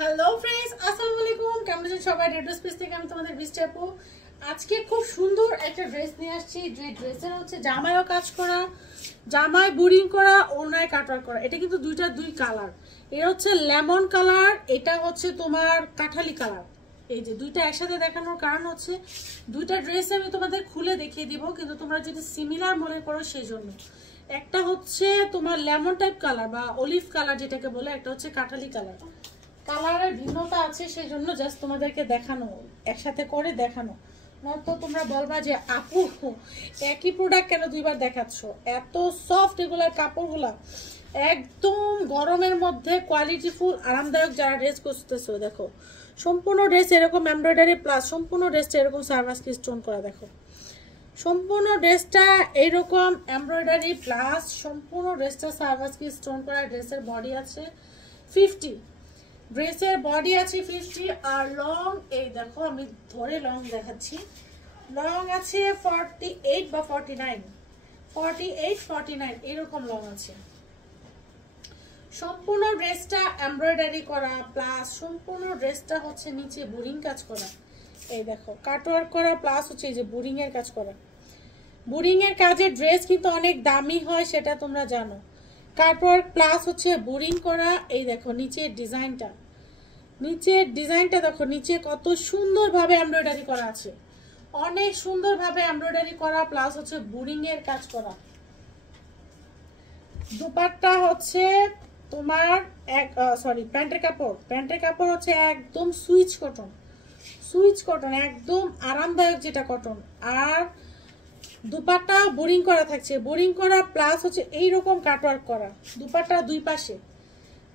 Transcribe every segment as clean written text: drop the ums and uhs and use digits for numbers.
Hello friends, আসসালামু আলাইকুম। কেমন আছেন সবাই? ড্রেস পিস থেকে আমি তোমাদের বৃষ্টি আপু। আজকে খুব সুন্দর একটা ড্রেস নিয়ে আসছি। যে ড্রেসের হচ্ছে জামায়ও কাজ করা, জামায় বুরিং করা, ওড়নায় কাটওয়ার্ক করা। এটা কিন্তু দুই কালার। এটা হচ্ছে লেমন কালার, এটা হচ্ছে তোমার কাঠালি কালার। এই যে দুইটা একসাথে দেখানোর কারণ হচ্ছে দুইটা ড্রেস আমি তোমাদের খুলে দেখিয়ে দিব, কিন্তু তোমরা যদি সিমিলার মনে করো সেই জন্য। একটা হচ্ছে তোমার লেমন টাইপ কালার বা অলিভ কালার যেটাকে বলে, একটা হচ্ছে কাঠালি কালার। কালারের ভিন্নতা আছে, সেই জন্য জাস্ট তোমাদেরকে দেখানো, একসাথে করে দেখানো। নয়তো তোমরা বলবা যে আপু একই প্রোডাক্ট কেন দুইবার দেখাচ্ছ। এত সফট এগুলার কাপড়গুলা, একদম গরমের মধ্যে কোয়ালিটিফুল আরামদায়ক যারা ড্রেস করতেছো। দেখো সম্পূর্ণ ড্রেস এরকম এমব্রয়ডারি প্লাস সম্পূর্ণ ড্রেসটা এরকম সার্ভাসকি স্টোন করা। দেখো সম্পূর্ণ ড্রেসটা এইরকম এমব্রয়ডারি প্লাস সম্পূর্ণ ড্রেসটা সার্ভাসকি স্টোন করা। ড্রেসের বডি আছে 50, ড্রেসের বডি আছে 50 আর লং এই দেখো আমি ধরে লং দেখাচ্ছি। লং আছে 48 বা 49, 48 49 এরকম লং আছে। সম্পূর্ণ ড্রেসটা এমব্রয়ডারি করা প্লাস সম্পূর্ণ ড্রেসটা হচ্ছে নিচে বোরিং কাজ করা। এই দেখো কাটওয়ার্ক করা প্লাস হচ্ছে এই যে বোরিং এর কাজ করা। বোরিং এর কাজের ড্রেস কিন্তু অনেক দামি হয়, সেটা তোমরা জানো। কাটওয়ার্ক প্লাস হচ্ছে বোরিং করা। এই দেখো নিচের ডিজাইনটা, নিচের ডিজাইনটা দেখো, নিচে কত সুন্দরভাবে এমব্রয়ডারি করা আছে, অনেক সুন্দরভাবে এমব্রয়ডারি করা প্লাস হচ্ছে বোরিং এর কাজ করা। দুপাট্টা হচ্ছে তোমার প্যান্টের কাপড় হচ্ছে একদম সুইচ কটন, একদম আরামদায়ক যেটা কটন। আর দুপাট্টা বোরিং করা থাকছে, বোরিং করা প্লাস হচ্ছে এইরকম কাটওয়ার্ক করা। দুপাট্টা দুই পাশে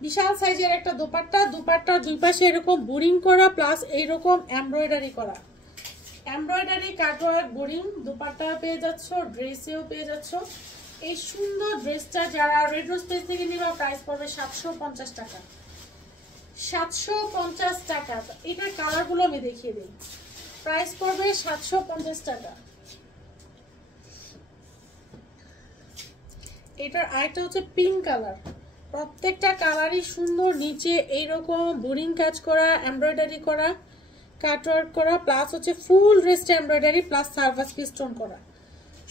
বিশাল সাইজের একটা দোপাট্টা, দুপাট্টার দুই পাশে এরকম বোরিং করা প্লাস এইরকম এমব্রয়ডারি করা। এমব্রয়ডারি কাটওয়ার্ক বোরিং দুপাট্টা পেয়ে যাচ্ছ, ড্রেসেও পেয়ে যাচ্ছ। এই সুন্দর ড্রেসটা যারা রেড রোজ পেজ থেকে নিবা প্রাইস পড়বে 750 টাকা। 750 টাকা। এটার কালারগুলো আমি দেখিয়ে দিই। প্রাইস পড়বে 750 টাকা। এটার আরেকটা হচ্ছে পিঙ্ক কালার। প্রত্যেকটা কালারই সুন্দর, নিচে এইরকম বোরিং কাজ করা, এমব্রয়ডারি করা, কাটওয়ার্ক করা প্লাস হচ্ছে ফুল ড্রেসটা এমব্রয়ডারি প্লাস সার্ভাসকি স্টোন করা।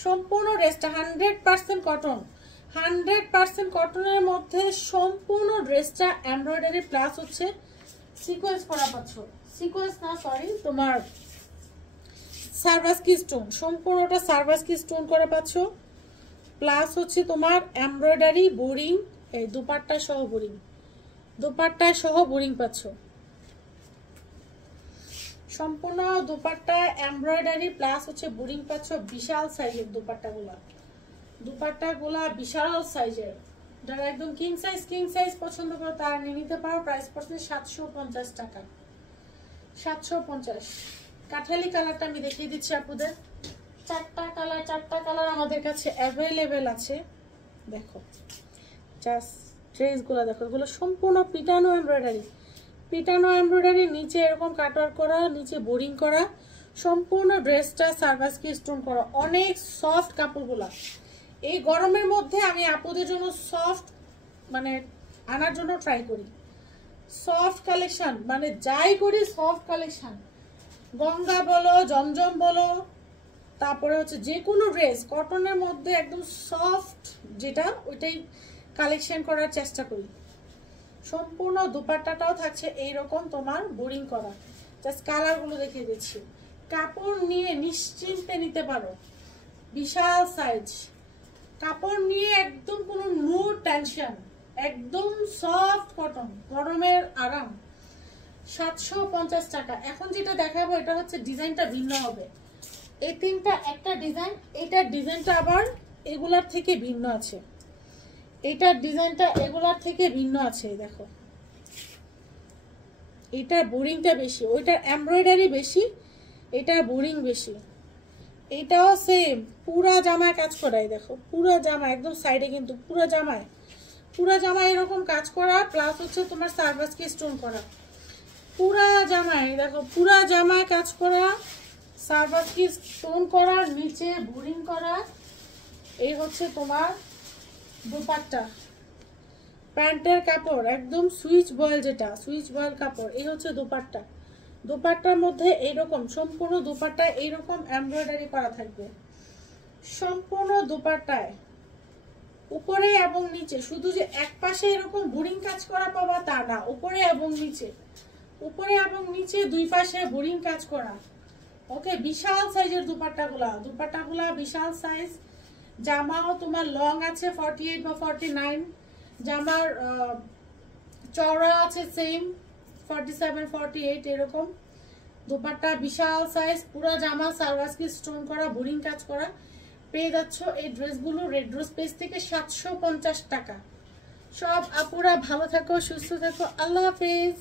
সম্পূর্ণ ড্রেসটা 100% কটন, 100% কটনের মধ্যে সম্পূর্ণ ড্রেসটা এমব্রয়ডারি প্লাস হচ্ছে সিকোয়েন্স করা পাচ্ছ। সিকোয়েন্স না সরি তোমার সার্ভাসকি স্টোন, সম্পূর্ণটা সার্ভাসকি স্টোন করা পাচ্ছ প্লাস হচ্ছে তোমার এমব্রয়ডারি বোরিং। এই দুপাট্টা সহ বোরিং, দুপাট্টায় সহ বোরিং পাচ্ছ। সম্পূর্ণ দুপাট্টা এমব্রয়ডারি প্লাস হচ্ছে বোরিং পাচ্ছ। বিশাল সাইজের দুপাট্টাগুলা বিশাল সাইজের। যারা একদম কিং সাইজ পছন্দ করো তারা নিয়ে নিতে পারো। প্রাইস পড়ছে 750 টাকা। 750। কাঠালি কালারটা আমি দেখিয়ে দিচ্ছি আপনাদের। চারটা কালার আমাদের কাছে অ্যাভেলেবেল আছে। দেখো জাস্ট ড্রেসগুলো দেখো, এগুলো সম্পূর্ণ পিটানো এমব্রয়ডারি, নিচে এরকম কাটওয়ার্ক করা, নিচে বোরিং করা, সম্পূর্ণ ড্রেসটা সার্ভাসকি স্টোন করা। অনেক সফট কাপড়গুলা। এই গরমের মধ্যে আমি আপুদের জন্য সফট মানে আনার জন্য ট্রাই করি। সফট কালেকশন মানে যাই করি সফট কালেকশন। গঙ্গা বলো, জমজম বলো, তারপরে হচ্ছে যে কোনো ড্রেস কটনের মধ্যে একদম সফট যেটা, ওইটাই কালেকশন করার চেষ্টা করি। সম্পূর্ণ দুপাট্টাটাও থাকছে এইরকম তোমার বোরিং করা। জাস্ট কালারগুলো দেখিয়ে দিচ্ছি। কাপড় নিয়ে নিশ্চিন্তে নিতে পারো, বিশাল সাইজ। কাপড় নিয়ে একদম কোনো নো টেনশন, একদম সফট কটন, গরমের আরাম। 750 টাকা। এখন যেটা দেখাবো এটা হচ্ছে ডিজাইনটা ভিন্ন হবে। এই তিনটা একটা ডিজাইন, এটার ডিজাইনটা আবার এগুলার থেকে ভিন্ন আছে। এটার ডিজাইনটা এগুলার থেকে ভিন্ন আছে। দেখো এটার বোরিংটা বেশি, ওইটার এমব্রয়ডারি বেশি, এটার বোরিং বেশি। এটাও সেম পুরা জামায় কাজ করাই। দেখো পুরা জামা একদম সাইডে, কিন্তু পুরা জামায় এরকম কাজ করা প্লাস হচ্ছে তোমার সার্ভাসকি স্টোন করা। পুরা জামায় দেখো, পুরা জামায় কাজ করা, সার্ভাসকি স্টোন করা, নিচে বোরিং করা। এই হচ্ছে তোমার দুপাট্টা। প্যান্টের কাপড় একদম সুইচ বয়েল, যেটা সুইচ বয়েল কাপড়। এই হচ্ছে দোপাট্টা। দোপাট্টার মধ্যে এইরকম সম্পূর্ণ দোপাট্টায় এইরকম এমব্রয়ডারি করা থাকবে সম্পূর্ণ দোপাট্টায়, উপরে এবং নিচে। শুধু যে এক পাশে এরকম বোরিং কাজ করা পাবা তা না, উপরে এবং নিচে, উপরে এবং নিচে দুই পাশে বোরিং কাজ করা। ওকে, বিশাল সাইজের দুপাট্টাগুলা বিশাল সাইজ। জামাও তোমার লং আছে 48 বা 49, জামার চওড়া আছে সেম 47 48 এরকম। দোপাট্টা বিশাল সাইজ, পুরো জামা সালওয়ারকে স্টোন করা, বোরিং কাজ করা। পেয়ে যাচ্ছ এই ড্রেসগুলো রেড রোজ পেজ থেকে 750 টাকা। সব আপুরা ভালো থাকো, সুস্থ থাকো, আল্লাহ হাফেজ।